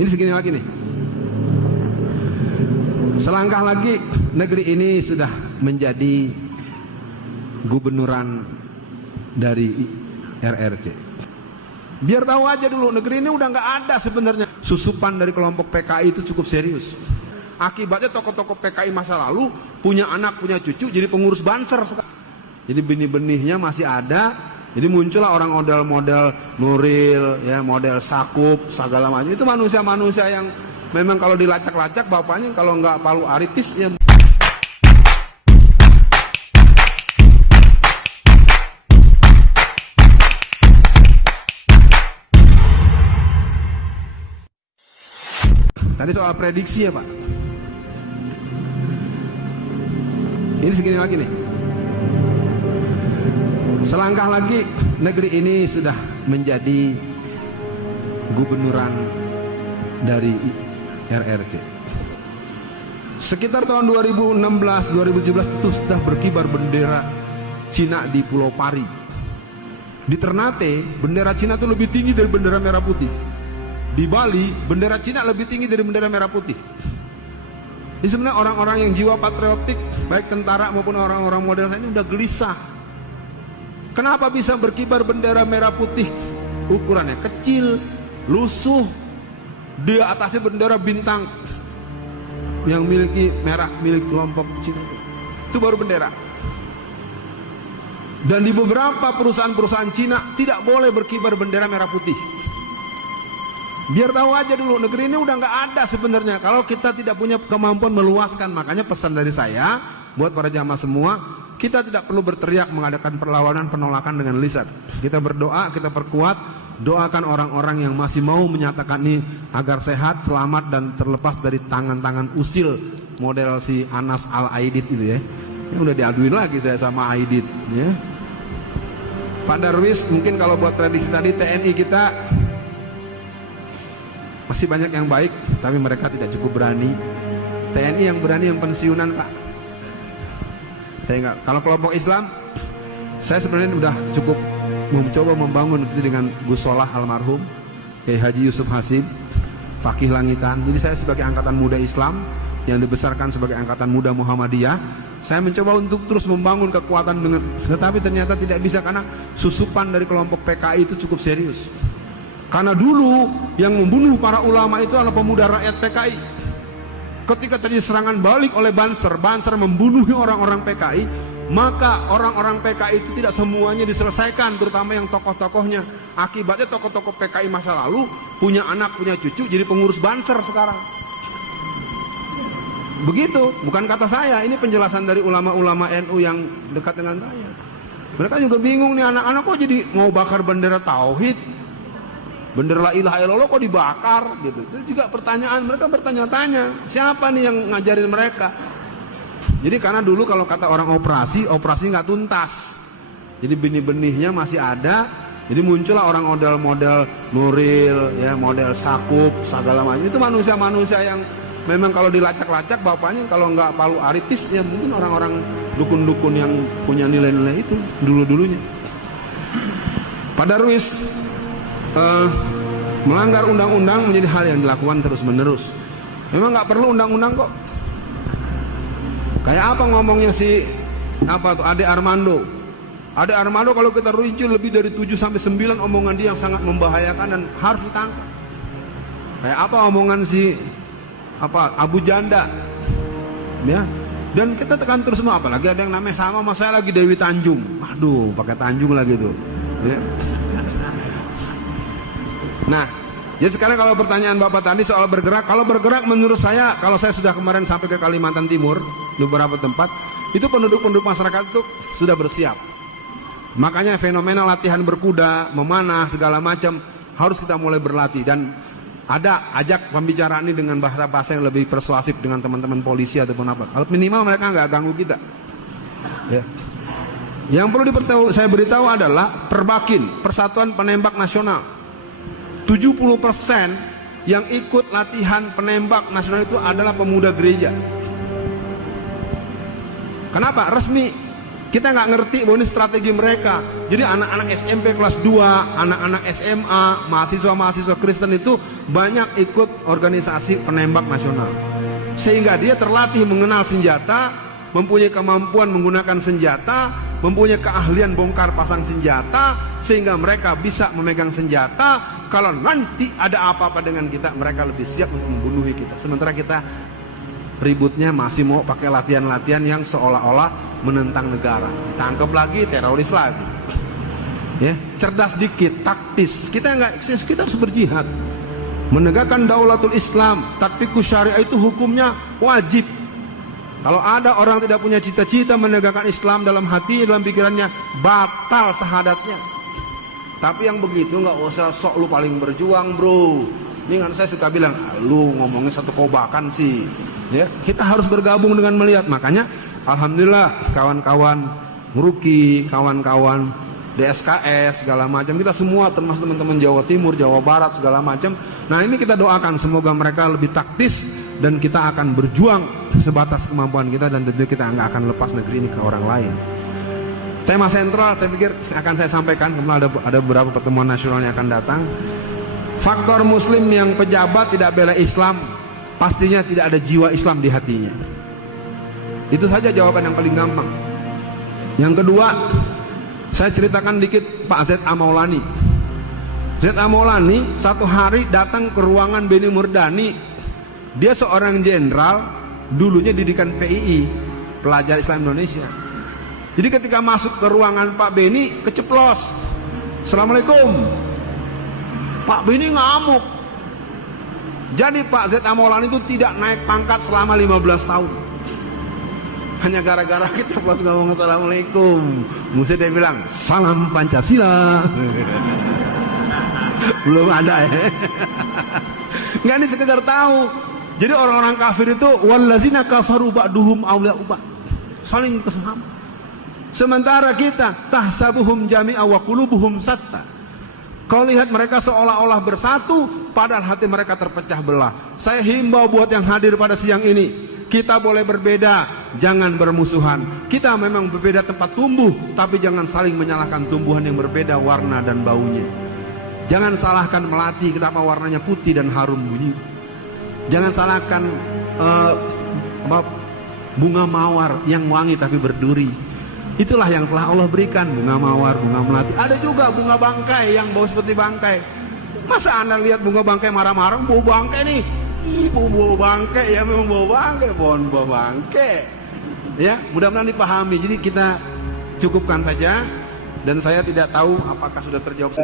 Ini segini lagi nih. Selangkah lagi negeri ini sudah menjadi gubernuran dari RRC. Biar tahu aja dulu, negeri ini udah nggak ada sebenarnya. Susupan dari kelompok PKI itu cukup serius. Akibatnya tokoh-tokoh PKI masa lalu punya anak, punya cucu, jadi pengurus banser. Jadi benih-benihnya masih ada. Jadi muncullah orang model Nuril, ya, model Sakup, segala macam. Itu manusia-manusia yang memang kalau dilacak-lacak bapaknya kalau nggak Palu Aritis ya. Tadi soal prediksi ya Pak. Ini segini lagi nih. Selangkah lagi negeri ini sudah menjadi gubernuran dari RRC. Sekitar tahun 2016-2017 itu sudah berkibar bendera Cina di Pulau Pari. Di Ternate bendera Cina itu lebih tinggi dari bendera merah putih. Di Bali bendera Cina lebih tinggi dari bendera merah putih. Ini sebenarnya orang-orang yang jiwa patriotik, baik tentara maupun orang-orang model saya ini udah gelisah. Kenapa bisa berkibar bendera merah putih? Ukurannya kecil, lusuh, di atasnya bendera bintang yang miliki merah milik kelompok Cina. Itu baru bendera. Dan di beberapa perusahaan-perusahaan Cina tidak boleh berkibar bendera merah putih. Biar tahu aja dulu, negeri ini udah nggak ada sebenarnya kalau kita tidak punya kemampuan meluaskan. Makanya pesan dari saya buat para jamaah semua, kita tidak perlu berteriak mengadakan perlawanan penolakan dengan lisan. Kita berdoa, kita perkuat, doakan orang-orang yang masih mau menyatakan ini agar sehat, selamat dan terlepas dari tangan-tangan usil model si Anas Al-Aidid itu ya. Ini udah diaduin lagi saya sama Aidid ya. Pak Darwis mungkin kalau buat prediksi tadi TNI kita masih banyak yang baik, tapi mereka tidak cukup berani. TNI yang berani yang pensiunan Pak. Saya enggak. Kalau kelompok Islam, saya sebenarnya udah cukup mencoba membangun itu dengan Gus Solah almarhum, Kiai Haji Yusuf Hasim, Fakih Langitan. Jadi saya sebagai angkatan muda Islam yang dibesarkan sebagai angkatan muda Muhammadiyah, saya mencoba untuk terus membangun kekuatan dengan, tetapi ternyata tidak bisa karena susupan dari kelompok PKI itu cukup serius. Karena dulu yang membunuh para ulama itu adalah pemuda rakyat PKI. Ketika terjadi serangan balik oleh Banser membunuh orang-orang PKI, maka orang-orang PKI itu tidak semuanya diselesaikan, terutama yang tokoh-tokohnya. Akibatnya tokoh-tokoh PKI masa lalu punya anak, punya cucu, jadi pengurus Banser sekarang. Begitu, bukan kata saya, ini penjelasan dari ulama-ulama NU yang dekat dengan saya. Mereka juga bingung nih, anak-anak kok jadi mau bakar bendera tauhid, bendera la ilaha illallah kok dibakar gitu. Itu juga pertanyaan, mereka bertanya-tanya siapa nih yang ngajarin mereka. Jadi karena dulu kalau kata orang operasi nggak tuntas, jadi benih-benihnya masih ada. Jadi muncullah orang model Nuril, ya, model Sakup, segala macam. Itu manusia-manusia yang memang kalau dilacak-lacak bapaknya kalau nggak Palu Aritis ya mungkin orang-orang dukun-dukun yang punya nilai-nilai itu dulu-dulunya. Pak Darwis, melanggar undang-undang menjadi hal yang dilakukan terus-menerus. Memang nggak perlu undang-undang kok. Kayak apa ngomongnya si Ade Armando. Ade Armando kalau kita rinci lebih dari 7-9 omongan dia yang sangat membahayakan dan harus ditangkap. Kayak apa omongan si Abu Janda, ya. Dan kita tekan terus semua, apalagi ada yang namanya sama saya lagi Dewi Tanjung. Aduh, pakai Tanjung lagi tuh. Ya. Nah, jadi sekarang kalau pertanyaan Bapak tadi soal bergerak, kalau bergerak menurut saya, kalau saya sudah kemarin sampai ke Kalimantan Timur, di beberapa tempat, itu penduduk-penduduk masyarakat itu sudah bersiap. Makanya fenomena latihan berkuda, memanah, segala macam, harus kita mulai berlatih. Dan ada ajak pembicaraan ini dengan bahasa-bahasa yang lebih persuasif dengan teman-teman polisi ataupun apa. Kalau minimal mereka nggak ganggu kita. Ya. Yang perlu saya beritahu adalah Perbakin, Persatuan Penembak Nasional. 70% yang ikut latihan penembak nasional itu adalah pemuda gereja. Kenapa? Resmi. Kita nggak ngerti bahwa ini strategi mereka. Jadi anak-anak SMP kelas 2, anak-anak SMA, mahasiswa-mahasiswa Kristen itu banyak ikut organisasi penembak nasional. Sehingga dia terlatih mengenal senjata, mempunyai kemampuan menggunakan senjata, mempunyai keahlian bongkar pasang senjata, sehingga mereka bisa memegang senjata. Kalau nanti ada apa-apa dengan kita, mereka lebih siap untuk membunuh kita. Sementara kita ributnya masih mau pakai latihan-latihan yang seolah-olah menentang negara, tangkap lagi, teroris lagi. Ya, cerdas dikit, taktis. Kita harus berjihad, menegakkan daulatul Islam. Tatbiqus syariah itu hukumnya wajib. Kalau ada orang tidak punya cita-cita menegakkan Islam dalam hati, dalam pikirannya, batal syahadatnya. Tapi yang begitu nggak usah sok lu paling berjuang, bro. Ini kan saya suka bilang, lu ngomongin satu kobakan sih. Ya, kita harus bergabung dengan melihat. Makanya alhamdulillah kawan-kawan Nguruki, kawan-kawan DSKS segala macam, kita semua termasuk teman-teman Jawa Timur, Jawa Barat segala macam. Nah, ini kita doakan semoga mereka lebih taktis dan kita akan berjuang sebatas kemampuan kita, dan tentu kita nggak akan lepas negeri ini ke orang lain. Tema sentral saya pikir akan saya sampaikan, kemudian ada beberapa pertemuan nasional yang akan datang. Faktor muslim yang pejabat tidak bela Islam, pastinya tidak ada jiwa Islam di hatinya. Itu saja jawaban yang paling gampang. Yang kedua, saya ceritakan dikit Pak Z.A. Maulani. Z.A. Maulani satu hari datang ke ruangan Beni Murdani. Dia seorang jenderal, dulunya didikan PII, Pelajar Islam Indonesia. Jadi ketika masuk ke ruangan Pak Beni, keceplos. Assalamualaikum. Pak Beni ngamuk. Jadi Pak Z.A. Maulani itu tidak naik pangkat selama 15 tahun. Hanya gara-gara kita pas ngomong assalamualaikum, mesti dia bilang salam Pancasila. Belum ada ya. Nggak, ini sekedar tahu. Jadi orang-orang kafir itu wallazina kafaru ba'duhum awliya'u ba'd, saling kesama. Sementara kita tahsabuhum jami'a wa qulubuhum satta. Kau lihat mereka seolah-olah bersatu, padahal hati mereka terpecah belah. Saya himbau buat yang hadir pada siang ini, kita boleh berbeda, jangan bermusuhan. Kita memang berbeda tempat tumbuh, tapi jangan saling menyalahkan tumbuhan yang berbeda warna dan baunya. Jangan salahkan melati, kenapa warnanya putih dan harum bunyi. Jangan salahkan bunga mawar yang wangi tapi berduri. Itulah yang telah Allah berikan, bunga mawar, bunga melati. Ada juga bunga bangkai yang bau seperti bangkai. Masa Anda lihat bunga bangkai marah-marah, bau bangkai nih? Ibu bau bangkai, ya memang bau bangkai, pohon bau bangkai. Ya, mudah-mudahan dipahami. Jadi kita cukupkan saja, dan saya tidak tahu apakah sudah terjawab.